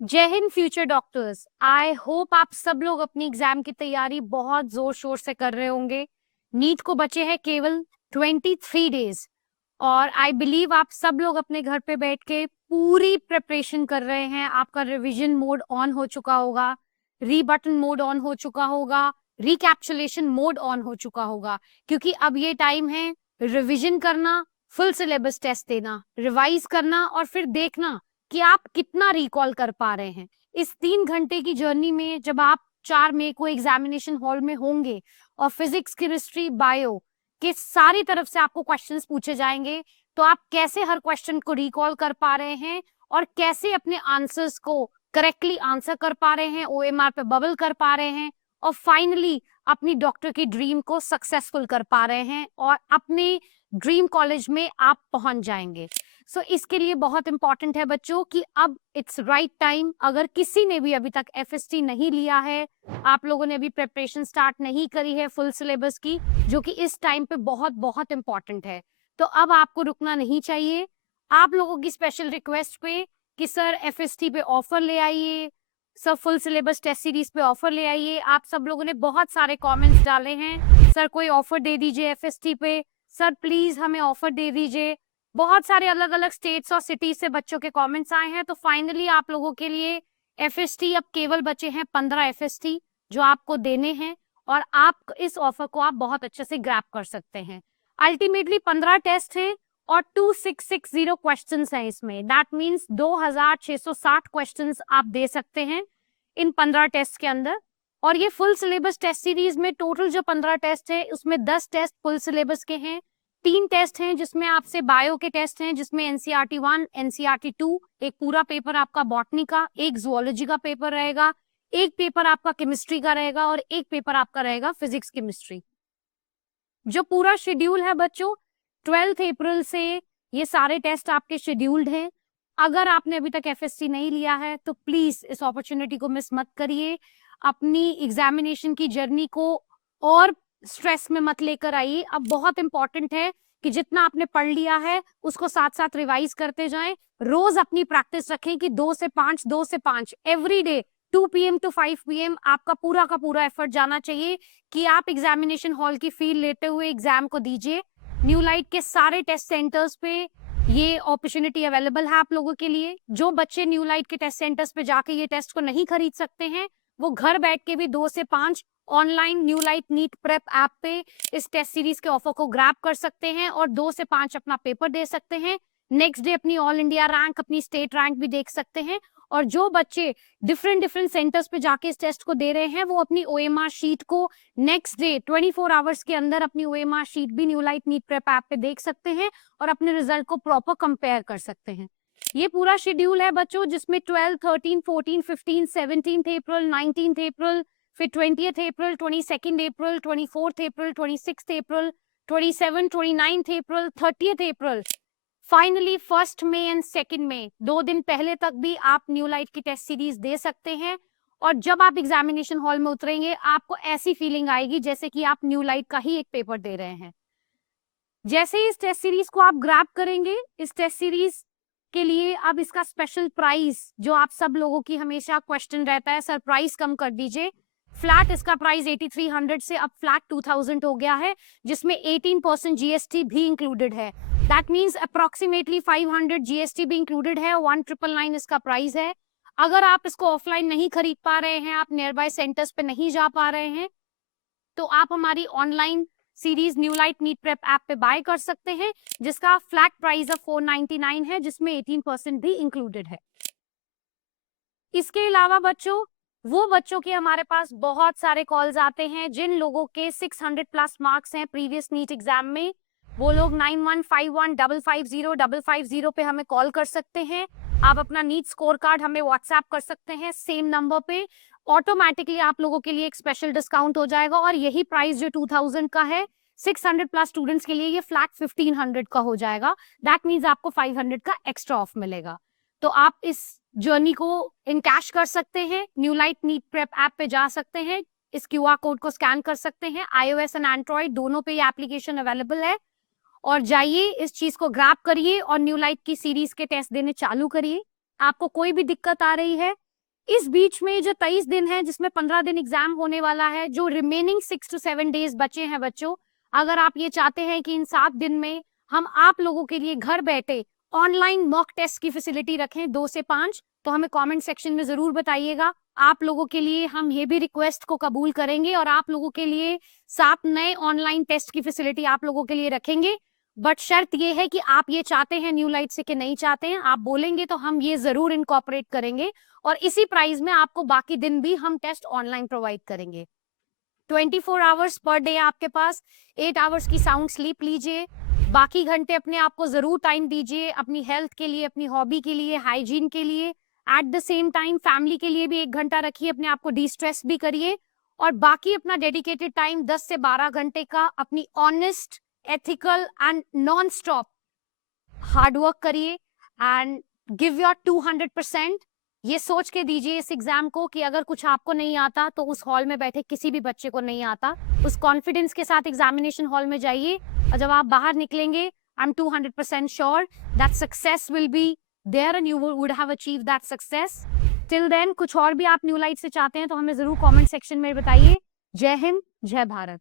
जय Hind future doctors. I hope आप सब लोग अपनी एग्जाम की तैयारी बहुत जोर शोर से कर रहे होंगे। नीट को बचे हैं केवल 23 डेज और आई बिलीव आप सब लोग अपने घर पे बैठ के पूरी प्रिपरेशन कर रहे हैं। आपका रिवीजन मोड ऑन हो चुका होगा, री बटन मोड ऑन हो चुका होगा, रिकैप्सुलेशन मोड ऑन हो चुका होगा, क्योंकि अब ये टाइम है रिवीजन करना, फुल सिलेबस टेस्ट देना, रिवाइज करना और फिर देखना कि आप कितना रिकॉल कर पा रहे हैं। इस 3 घंटे की जर्नी में जब आप 4 मई को एग्जामिनेशन हॉल में होंगे और फिजिक्स, केमिस्ट्री, बायो के सारी तरफ से आपको क्वेश्चंस पूछे जाएंगे, तो आप कैसे हर क्वेश्चन को रिकॉल कर पा रहे हैं और कैसे अपने आंसर्स को करेक्टली आंसर कर पा रहे हैं, ओएमआर पे बबल कर पा रहे हैं और फाइनली अपनी डॉक्टर की ड्रीम को सक्सेसफुल कर पा रहे हैं और अपने ड्रीम कॉलेज में आप पहुंच जाएंगे। इसके लिए बहुत इंपॉर्टेंट है बच्चों कि अब इट्स राइट टाइम। अगर किसी ने भी अभी तक एफएसटी नहीं लिया है, आप लोगों ने अभी प्रिपरेशन स्टार्ट नहीं करी है फुल सिलेबस की, जो कि इस टाइम पे बहुत बहुत इंपॉर्टेंट है, तो अब आपको रुकना नहीं चाहिए। आप लोगों की स्पेशल रिक्वेस्ट पे कि सर एफएसटी पे ऑफर ले आइए, sir full syllabus test series पे ऑफर ले आइए। आप सब लोगों ने बहुत सारे कमेंट्स डाले हैं, सर कोई ऑफर दे दीजिए एफएसटी पे, सर प्लीज हमें ऑफर दे दीजिए। बहुत सारे अलग अलग स्टेट्स और सिटीज से बच्चों के कमेंट्स आए हैं, तो फाइनली आप लोगों के लिए एफएसटी अब केवल बचे हैं 15 एफएसटी जो आपको देने हैं और आप इस ऑफर को आप बहुत अच्छे से ग्रैब कर सकते हैं। अल्टीमेटली 15 टेस्ट हैं और 2660 क्वेश्चंस हैं इसमें। दैट मीन्स 2660 क्वेश्चंस आप दे सकते हैं इन 15 टेस्ट के अंदर। और ये फुल सिलेबस टेस्ट सीरीज में टोटल जो 15 टेस्ट है उसमें 10 टेस्ट फुल सिलेबस के हैं, 3 टेस्ट हैं जिसमें आपसे बायो के टेस्ट हैं, जिसमें एनसीईआरटी 1, एनसीईआरटी 2, एक पूरा पेपर आपका बॉटनी का, एक जूलॉजी का पेपर रहेगा, एक पेपर आपका केमिस्ट्री का रहेगा और एक पेपर आपका रहेगा फिजिक्स केमिस्ट्री। जो पूरा शेड्यूल है बच्चों, 12 अप्रैल से ये सारे टेस्ट आपके शेड्यूल्ड हैं। अगर आपने अभी तक एफएससी नहीं लिया है तो प्लीज इस अपॉर्चुनिटी को मिस मत करिए। अपनी एग्जामिनेशन की जर्नी को और स्ट्रेस में मत लेकर आइए। अब बहुत इंपॉर्टेंट है कि जितना आपने पढ़ लिया है उसको साथ साथ रिवाइज करते जाएं। रोज अपनी प्रैक्टिस रखें कि 2 से 5 every day 2 PM to 5 PM आपका पूरा का पूरा एफर्ट जाना चाहिए कि आप एग्जामिनेशन हॉल की फील लेते हुए एग्जाम को दीजिए। न्यू लाइट के सारे टेस्ट सेंटर्स पे ये अपॉर्चुनिटी अवेलेबल है आप लोगों के लिए। जो बच्चे न्यू लाइट के टेस्ट सेंटर्स पे जाके ये टेस्ट को नहीं खरीद सकते हैं, वो घर बैठ के भी 2 से 5 online new light NEET prep app पे इस टेस्ट सीरीज के ऑफर को ग्रैब कर सकते हैं और 2 से 5 अपना पेपर दे सकते हैं। नेक्स्ट डे अपनी ऑल इंडिया रैंक, अपनी स्टेट रैंक भी देख सकते हैं। और जो बच्चे डिफरेंट डिफरेंट सेंटर्स पे जाके इस टेस्ट को दे रहे हैं, वो अपनी ओएमआर शीट को नेक्स्ट डे 24 आवर्स के अंदर अपनी ओएमआर शीट भी new light NEET prep app पे देख सकते हैं और अपने रिजल्ट को प्रॉपर कंपेयर कर सकते हैं। ये पूरा शेड्यूल है बच्चों, जिसमें 12, 13, 14, 15, 17 अप्रैल, 19 अप्रैल, फिर 20 अप्रैल, 22 अप्रैल, 24 अप्रैल, 26 अप्रैल, 27, 29 अप्रैल, 30 अप्रैल, फाइनली 1 मई एंड 2 मई, 2 दिन पहले तक भी आप न्यू लाइट की टेस्ट सीरीज दे सकते हैं। और जब आप एग्जामिनेशन हॉल में उतरेंगे आपको ऐसी फीलिंग आएगी जैसे कि आप न्यू लाइट का ही एक पेपर दे रहे हैं। जैसे ही इस टेस्ट सीरीज को आप ग्रैब करेंगे, इस टेस्ट सीरीज के लिए अब इसका स्पेशल प्राइस, जो आप सब लोगों की हमेशा क्वेश्चन रहता है, सर प्राइस कम कर दीजिए। फ्लैट इसका प्राइस 8300 से अब फ्लैट 2000 हो गया है, जिसमें 18% जीएसटी भी इंक्लूडेड है। दैट मीन्स अप्रोक्सीमेटली 500 जीएसटी भी इंक्लूडेड है। 1999 इसका प्राइस है। अगर आप इसको ऑफलाइन नहीं खरीद पा रहे हैं, आप नियर बाय सेंटर्स पे नहीं जा पा रहे हैं, तो आप हमारी online series new light NEET prep app पे बाय कर सकते हैं, जिसका फ्लैट प्राइस ऑफ 499 है, जिसमें 18% भी इंक्लूडेड है। इसके अलावा बच्चों, वो बच्चों के हमारे पास बहुत सारे कॉल्स आते हैं जिन लोगों के 600 प्लस मार्क्स हैं प्रीवियस नीट एग्जाम में। वो लोग 9151550550 पे हमें कॉल कर सकते हैं। आप अपना नीट स्कोर कार्ड हमें व्हाट्सएप कर सकते हैं सेम नंबर पे। ऑटोमेटिकली आप लोगों के लिए एक स्पेशल डिस्काउंट हो जाएगा और यही प्राइस जो 2000 का है 600 प्लस स्टूडेंट्स के लिए ये फ्लैट 1500 का हो जाएगा। दैट मीन्स आपको 500 का एक्स्ट्रा ऑफ मिलेगा। तो आप इस जर्नी को इनकैश कर सकते हैं, new light NEET prep app पे जा सकते हैं, इस क्यूआर कोड को स्कैन कर सकते हैं। iOS एंड एंड्रॉइड दोनों पे ये एप्लीकेशन अवेलेबल है और जाइए इस चीज को ग्रैब करिए और न्यू लाइट की सीरीज के टेस्ट देने चालू करिए। आपको कोई भी दिक्कत आ रही है इस बीच में जो 23 दिन है, जिसमें 15 दिन एग्जाम होने वाला है, जो रिमेनिंग 6 टू 7 डेज बचे हैं बच्चों, अगर आप ये चाहते हैं कि इन 7 दिन में हम आप लोगों के लिए घर बैठे ऑनलाइन मॉक टेस्ट की फैसिलिटी रखें 2 से 5, तो हमें कमेंट सेक्शन में ज़रूर बताइएगा। आप लोगों के लिए हम ये भी रिक्वेस्ट को कबूल करेंगे और आप लोगों के लिए 7 नए ऑनलाइन टेस्ट की फैसिलिटी आप लोगों के लिए रखेंगे। बट शर्त ये है कि आप ये चाहते हैं न्यू लाइट से कि नहीं चाहते हैं, आप बोलेंगे तो हम ये ज़रूर इनकॉर्पोरेट करेंगे और इसी प्राइस में आपको बाकी दिन भी हम टेस्ट ऑनलाइन प्रोवाइड करेंगे। 24 आवर्स पर डे आपके पास, 8 आवर्स की साउंड स्लीप लीजिए, बाकी घंटे अपने आप को ज़रूर टाइम दीजिए, अपनी हेल्थ के लिए, अपनी हॉबी के लिए, हाइजीन के लिए। At the same time family के लिए भी 1 घंटा रखिए, अपने आप को डिस्ट्रेस भी करिए और बाकी अपना डेडिकेटेड टाइम 10 से 12 घंटे का अपनी honest, ethical and non stop hard work करिए एंड गिव योर 200%। ये सोच के दीजिए इस एग्जाम को कि अगर कुछ आपको नहीं आता तो उस हॉल में बैठे किसी भी बच्चे को नहीं आता। उस कॉन्फिडेंस के साथ एग्जामिनेशन हॉल में जाइए और जब आप बाहर निकलेंगे, I am 200% sure that success will be there and you would have achieve that success. Till then कुछ और भी आप न्यू लाइट से चाहते हैं तो हमें जरूर कमेंट सेक्शन में बताइए। जय हिंद, जय भारत।